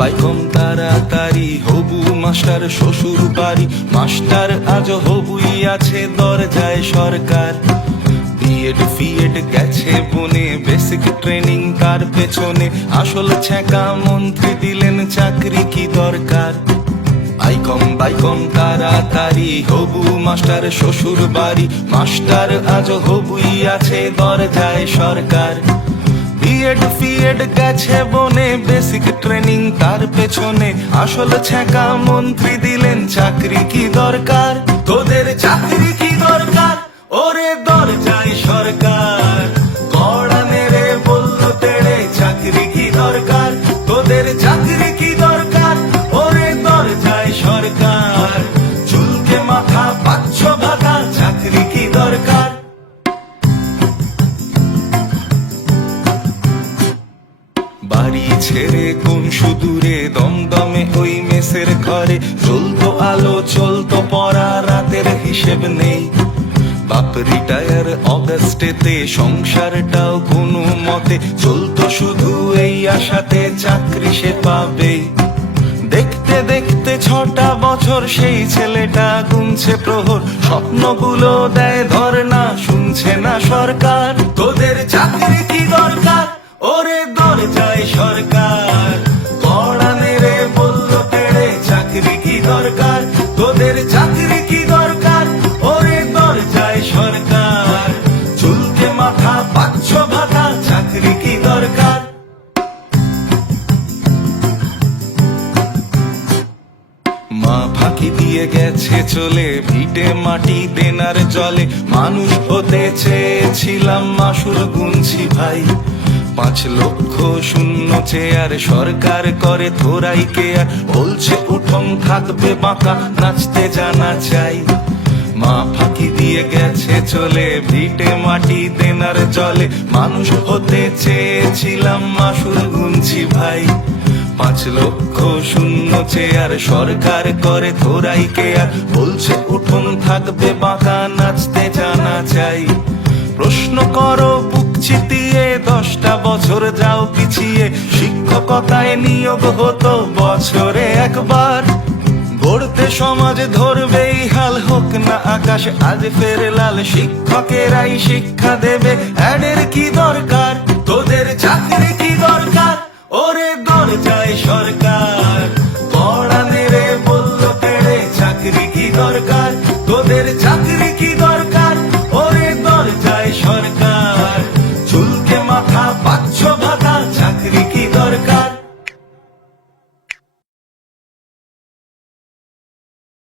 বাইকম তাড়াতাড়ি হবু মাস্টার শ্বশুর বাড়ি। মাস্টার আজ হবুই আছে দরজায় সরকার। বিএড ফিএড গেছে বনে, বেসিক ট্রেনিং তার পেছনে। আসল ছ্যাঁকা মন্ত্রী দিলেন চাকরি কি দরকার। বাইকম তাড়াতাড়ি হবু মাস্টার শ্বশুর বাড়ি। মাস্টার আজ হবুই আছে দরজায় সরকার। বিএড ফিএড গেছে বনে, বেসিক ট্রেনিং তার পেছনে। আসল ছ্যাঁকা মন্ত্রী দিলেন চাকরি কি দরকার। তোদের চাকরি কি দরকার ওরে দরজায় সরকার। কড়া মেরে বলল তেড়ে চাকরি কি দরকার। তোদের চাকরি কি দরকার ওরে দরজায় সরকার। চুলকে মাথা পাচ্ছ ভাতা চাকরি কি দরকার। বাড়ি ছেড়ে কোন সুদূরে দমদমে ওই মেসের ঘরে। চলতো আলো চলতো পড়া রাতের হিসেব নেই। বাপ রিটায়ার অগাস্টেতে, সংসারটাও কোনো মতে চলতো শুধু এই আশাতে চাকরি সে পাবে। দেখতে দেখতে 6টা বছর সেই ছেলেটা গুনছে প্রহর। স্বপ্নগুলো দেয় ধর্ণা, শুনছে না সরকার। তোদের চাকরি কি দরকার ওরে দরজায় সরকার। কড়া মেরে বলল তেড়ে চাকরি কি দরকার। তোদের চাকরি কি দরকার ওরে দরজায় সরকার। চুলকে মাথা পাচ্ছ ভাতা চাকরি কি দরকার। মা ফাঁকি দিয়ে গেছে চলে, ভিটে মাটি দেনার জলে। মানুষ হতে চেয়েছিলাম মাসুল গুনছি ভাই। 5 লক্ষ শূন্য চেয়ার সরকার করে থোড়াই কেয়ার। বলছে উঠোন থাকবে বাঁকা, নাচতে জানা চাই। মা ফাঁকি দিয়ে গেছে চলে, ভিটে মাটি দেনার জলে। মানুষ হতে চেয়েছিলাম মাসুল গুনছি ভাই। 5 লক্ষ শূন্য চেয়ার সরকার করে থোড়াই কেয়ার। বলছে উঠোন থাকবে বাঁকা, নাচতে জানা চাই। প্রশ্ন করো বুক চিতিয়ে, 10টা বছর যাও পিছিয়ে। শিক্ষকতায় নিয়োগ হতো বছরে একবার। গড়তে সমাজ ধরবেই হাল, হোক না আকাশ আজ ফের লাল। শিক্ষকেরাই শিক্ষা দেবে, অ্যাডের